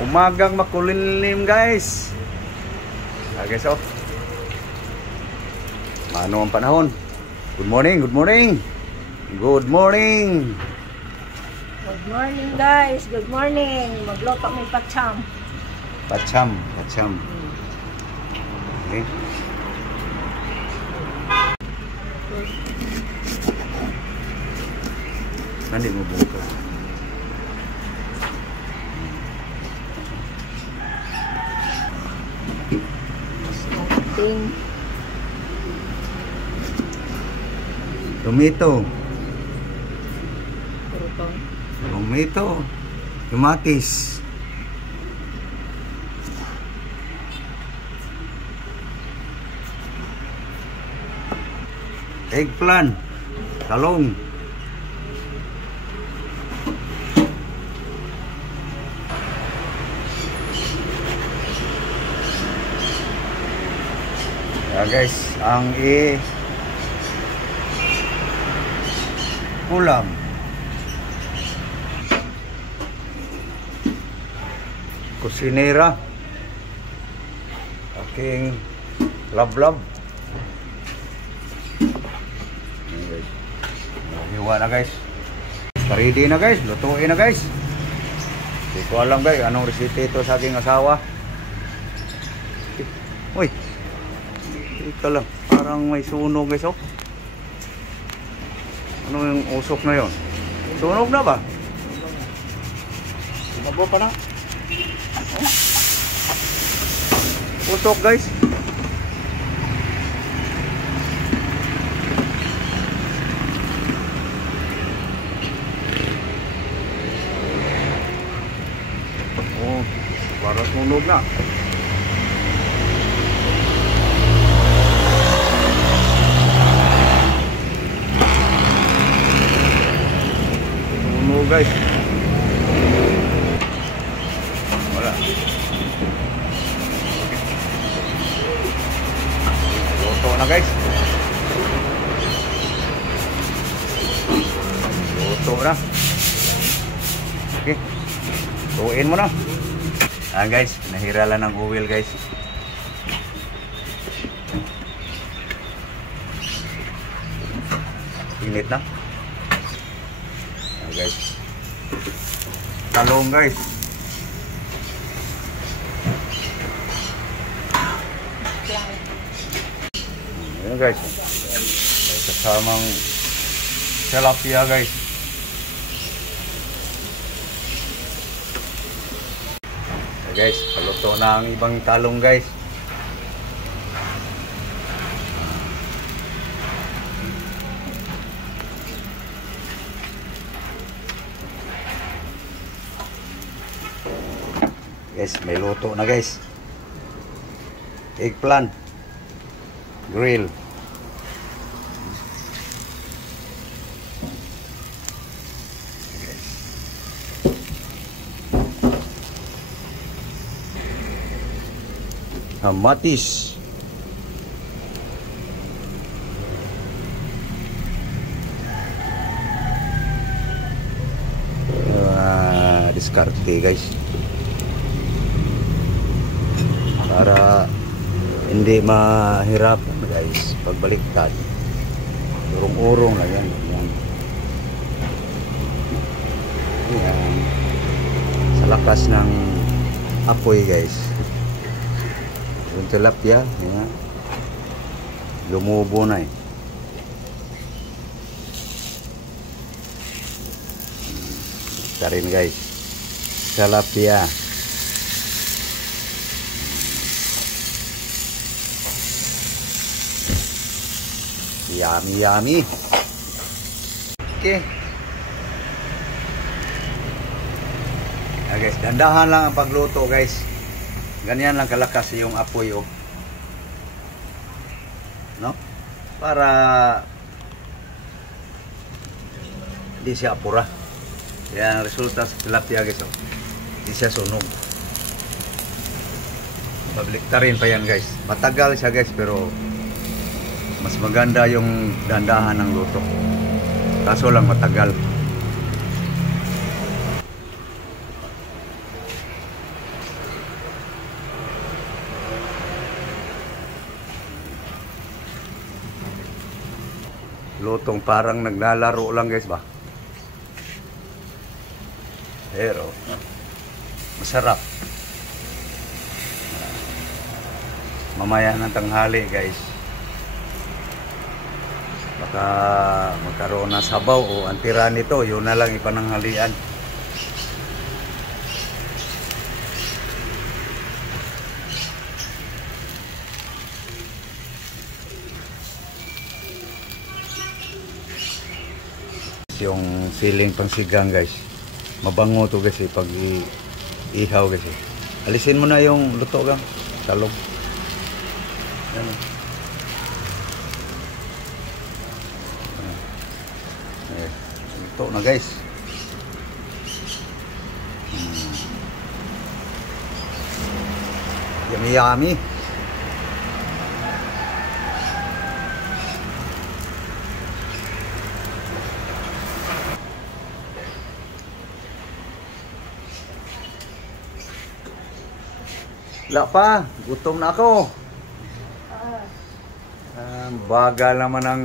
Umagang makulimlim guys. Guys, oh. Mano ang panahon. Good morning, good morning. Good morning. Good morning guys, good morning. Magluto may pacham. Pacham. Okay. Nanti mo buka. Tomato. Tomato. Kamatis. Eggplant. Talong. Guys, ang ulam kusinera aking love hiwa na guys, ready na guys, lutuin na guys. Hindi ko alam guys anong resete ito sa aking asawa. Uy, ika lang, parang may sunog guys. Oh, ano yung usok na yon? Sunog na ba? Sumabo pa na. Oh. Usok guys. Oh, parang sunog na. Guys, wala. Luto na guys. Luto na. Okay, tuin mo na. Guys, nahiralan ng oil guys. Init na. Guys, talong guys. Ayan guys, may kasamang tilapia guys. Ayan guys, paluto na ang ibang talong guys. Guys, may luto na guys. Eggplant grill. Kamatis. Diskarte guys. Para hindi mahirapan guys pagbaliktad. Urong-urong na yan. Yan. Sa lakas ng apoy guys. Yung tilapia, yan. Lumubo na eh. Ito rin guys. Tilapia. Yummy. Okay. Guys, dandahan lang ang pagluto guys. Ganyan lang kalakas yung apoy oh. No? Para hindi siya apura. Yan ang resulta sa tilapia guys oh. Hindi siya sunog. Pabliktarin pa yan guys. Matagal siya guys pero mas maganda yung dandahan ng luto. Kaso lang matagal. lutong parang naglalaro lang guys ba. Pero masarap. Mamaya ng tanghali guys, baka magkaroon ng sabaw o antira nito, yun na lang ipananghalian. Yung siling pangsigang guys, mabango to guys pag ihaw guys. Alisin mo na yung luto gang talong. Yan. Luto na guys. Yummy yummy. Wala pa, gutom na ako. Bagal naman ang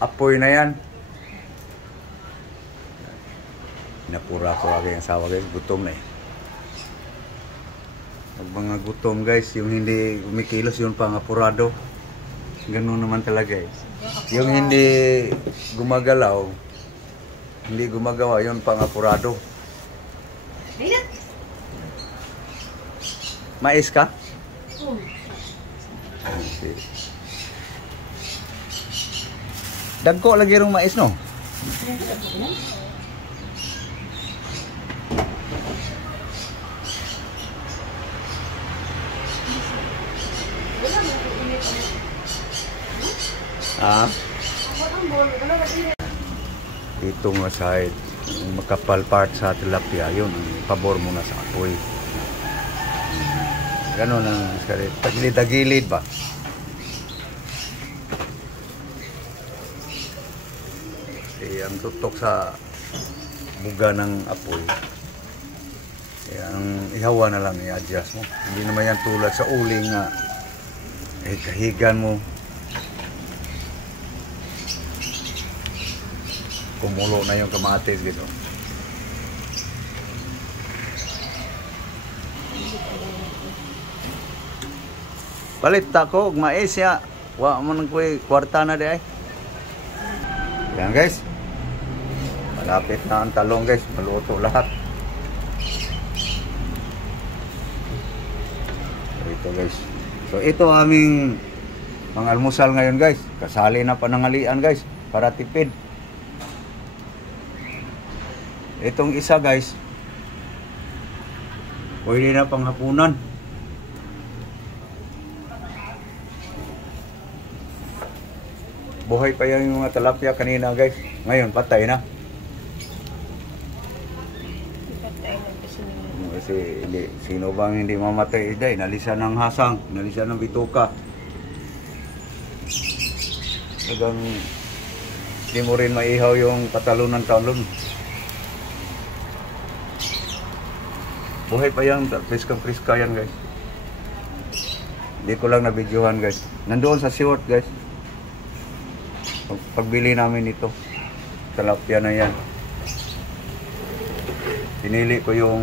apoy na yan. Napura ko agad yung sawa guys, gutom na eh. Pag mga gutom guys, yung hindi umikilos yun pang apurado. Ganun naman talaga eh. Yung hindi gumagalaw, hindi gumagawa yun pang apurado. Mais ka? Okay. Dagko lagi rong mais no? Ah. Itong side, makapal part sa tilapia, yun, pabor mo na sa apoy. Ganon ang tagilid-tagilid ba? Ang tutok sa buga ng apoy. Ang ihawa na lang, i-adjust mo. Hindi naman yan tulad sa uling nga kahigan mo. Kumulo na yung kamatis gito. Palit ko og mais ya. Wa man koy kwarta na di ay. Yan guys. Malapit na ang talong guys, maluto lahat. Ito guys. So ito aming mga almusal ngayon guys. Kasali na panangalian guys para tipid. Itong isa guys, pwede na panghapunan. Buhay pa yung mga talapia kanina guys. Ngayon patay na. Kasi hindi, sino bang hindi mamatay day? Nalisan ng hasang, nalisan ng bituka. Hanggang hindi mo rin maihaw yung patalon ng talon. Buhay pa yan, priska-priska yan guys. Hindi ko lang na-videohan guys. Nandoon sa Siwot guys. Pagbili namin ito, talapia na yan. Pinili ko yung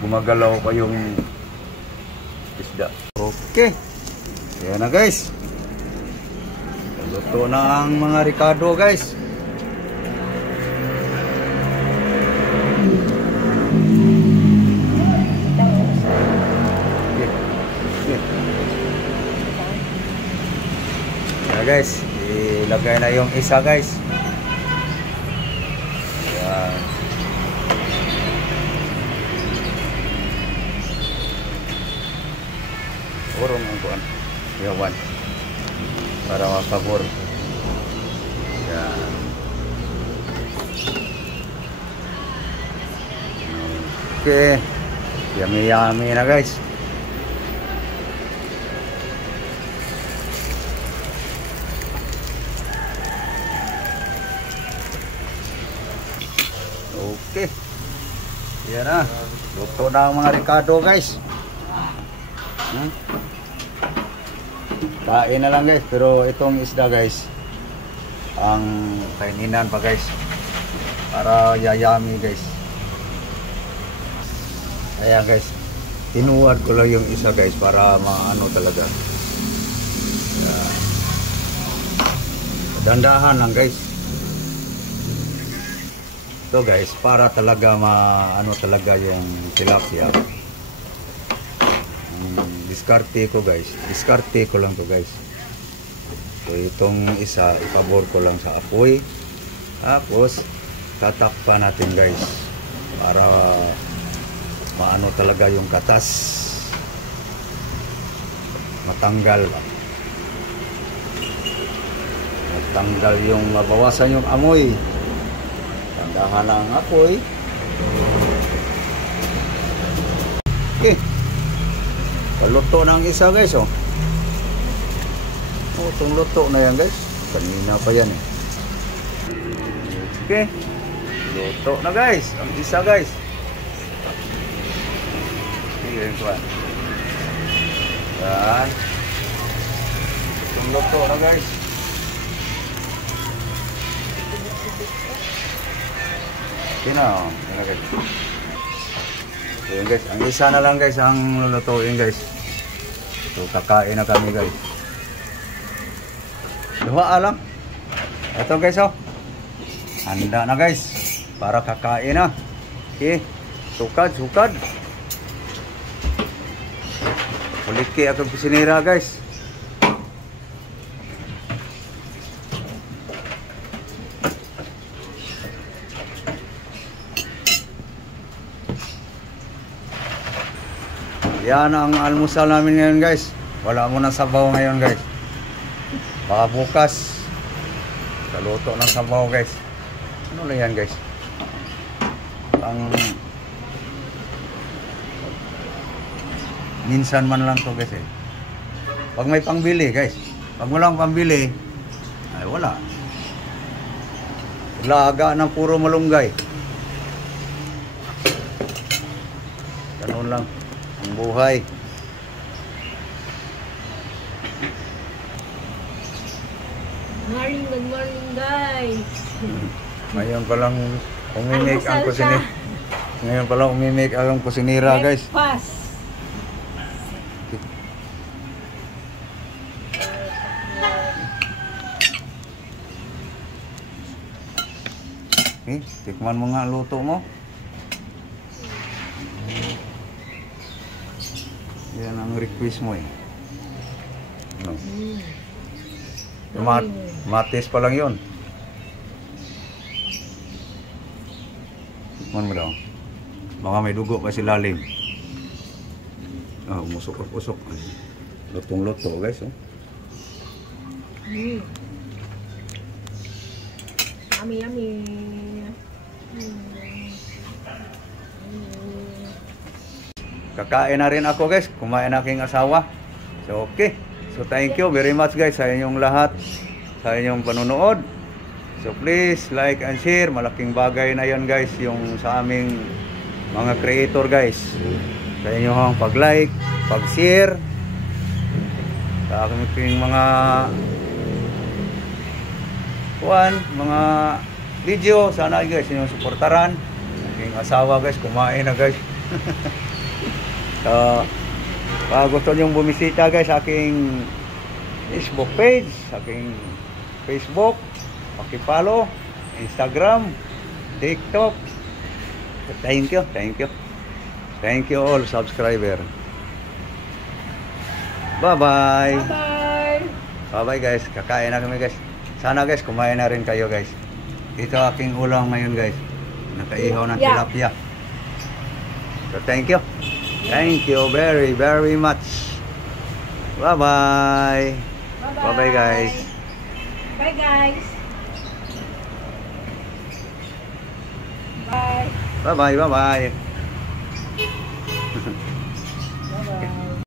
gumagalaw pa yung isda. Okay. Yan na guys. Luto na ang mga ricado guys. Guys, ilagay na yung isa guys. Yan. Urong ang kuan. Yawan. Para mapabor. Yan. Okay. Yummy na guys. Okay. Yan na. Luto na ang mga ricado guys. Kain na lang guys. Pero itong isda guys, ang kaininan pa guys. Para yayami guys. Kaya guys, tinuwad ko lang yung isa guys para maano talaga. Yan. Dandahan lang guys. Ito guys, para talaga maano talaga yung tilapia. Diskarte ko guys. Diskarte ko lang to guys. So itong isa, ipabor ko lang sa apoy. Tapos tatakpan natin guys para maano talaga yung katas. Matanggal. Matanggal yung mabawasan yung amoy. Tandahan lang ang apoy. Okay. Paluto ng isa guys oh. Oh, itong luto na yan guys. Kanina pa yan eh. Okay. Luto na guys. Ang isa guys. Yan ko. Yan. Itong luto na guys. Okay na oh. Yan na guys. So yun guys. Ang isa na lang guys ang lulutuin guys. So kakain na kami guys. Duha lang. Ito guys oh. Handa na guys. Para kakain na. Okay. Sukad, sukad. Uliki akong kusinira guys. Yan ang almusal namin ngayon guys. Wala mo na sabaw ngayon guys. Baka bukas kaluto ng sabaw guys. Ano lang yan guys? Ang minsan man lang to guys eh. Pag may pangbili guys. Pag walang pambili ay wala. Laga ng puro malunggay. Ganun lang ang buhay. Good morning guys. Ngayon pa lang umimik ang kusinira. Ngayon pa lang umimik ang kusinira guys. Breakfast. Tikman mo nga luto mo. Yan ang request mo eh. No. Matis pa lang yun. Tikman mo daw. Baka may dugo pa si lalim. Umusok-usok. Lutong-luto guys oh. Yummy, yummy. Kakain na rin ako guys. Kumain na aking asawa. So okay. So thank you very much guys sa inyong lahat. Sa inyong panonood. So please like and share. Malaking bagay na yan guys. Yung sa aming mga creator guys. Sa inyong pag-like, pag-share. Sa aking mga mga video, sana guys inyong suportaran. Aking asawa guys, kumain na guys. Pag gusto nyong bumisita guys sa aking Facebook page, sa aking Facebook, paki-follow, Instagram, TikTok. Thank you, thank you. Thank you all subscriber. Bye-bye. Bye-bye. Bye-bye guys, kakain na kami guys. Sana guys, kumain na rin kayo guys. Ito aking ulam ngayon guys. Nakaihaw ng tilapia. So thank you. Thank you very, very much. Bye-bye. Bye-bye guys. Bye guys. Bye. Bye-bye, bye-bye.